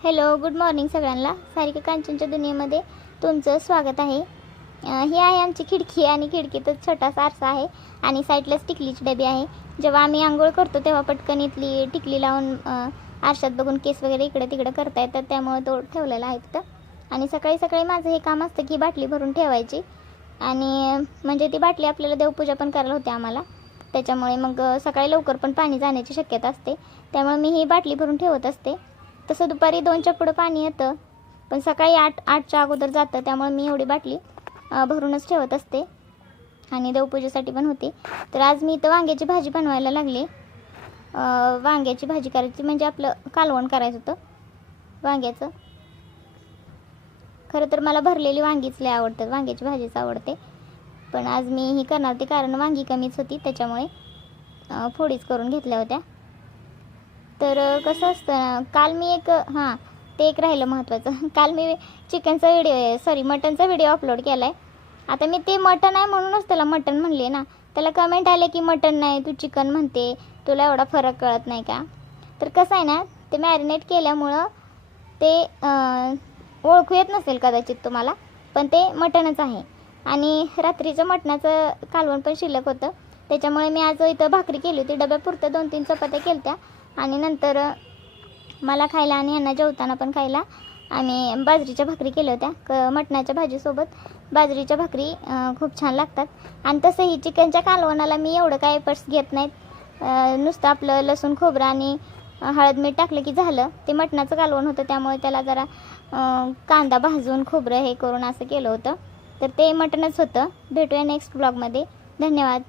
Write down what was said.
Hello, good morning सगळ्यांना. सारिका कांचनच्या दुनियेमध्ये तुमचं स्वागत आहे. ही आहे आमची खिडकी आणि खिडकीतच छोटासा आरसा आहे आणि साईडलाच टिकलीची डबी आहे. जेव्हा आम्ही आंघोळ करतो तेव्हा पटकन इथली टिकली लावून आरशात बघून केस वगैरे इकडे तिकडे करता येतात, त्यामुळे तो ठेवलेला आहे तिथं. आणि सकाळी सकाळी माझं हे काम असतं की बाटली भरून ठेवायची, आणि म्हणजे ती बाटली आपल्याला देवपूजा पण करायला होते आम्हाला, त्याच्यामुळे मग सकाळी लवकर पण पाणी जाण्याची शक्यता असते, त्यामुळे मी ही बाटली भरून ठेवत असते. तसं दुपारी 2च्या पुढं पाणी येतं, पण सकाळी 8च्या अगोदर जातं, त्यामुळे मी एवढी बाटली भरूनच ठेवत असते आणि देवपूजेसाठी पण होते. तर आज मी इथं वांग्याची भाजी बनवायला लागले. वांग्याची भाजी करायची म्हणजे आपलं कालवण करायचं होतं वांग्याचं. खरं तर मला भरलेली वांगीच लय आवडतात, वांग्याची भाजीच आवडते, पण आज मी ही करणार होते कारण वांगी कमीच होती, त्याच्यामुळे फोडीच करून घेतल्या होत्या. तर कसं असतं, काल मी ते एक राहिलं महत्त्वाचं. काल मी चिकनचा मटनचा व्हिडिओ अपलोड केला आहे. आता मी ते मटन आहे म्हणूनच त्याला मटन म्हणले ना. त्याला कमेंट आले की मटन नाही तू चिकन म्हणते, तुला एवढा फरक कळत नाही का. तर कसं आहे ना, ते मॅरिनेट केल्यामुळं ते ओळखू येत नसेल कदाचित तुम्हाला, पण ते मटनच आहे. आणि रात्रीचं मटणाचं कालवण पण शिल्लक होतं, त्याच्यामुळे मी आज इथं भाकरी केली होती. डब्यापुरतं 2-3 चपात्या केल्या त्या, आणि नंतर मला खायला आणि यांना जेवताना पण खायला आम्ही बाजरीच्या भाकरी केल्या होत्या. मटणाच्या भाजीसोबत बाजरीच्या भाकरी खूप छान लागतात. आणि तसंही चिकनच्या कालवणाला मी एवढं काय एफर्ट्स घेत नाहीत, नुसतं आपलं लसूण खोबरं आणि हळद मीठ टाकलं की झालं. ते मटणाचं कालवण होतं, त्यामुळे त्याला जरा कांदा भाजून खोबरं हे करून असं केलं होतं. तर ते मटणच होतं. भेटूया नेक्स्ट ब्लॉगमध्ये. धन्यवाद.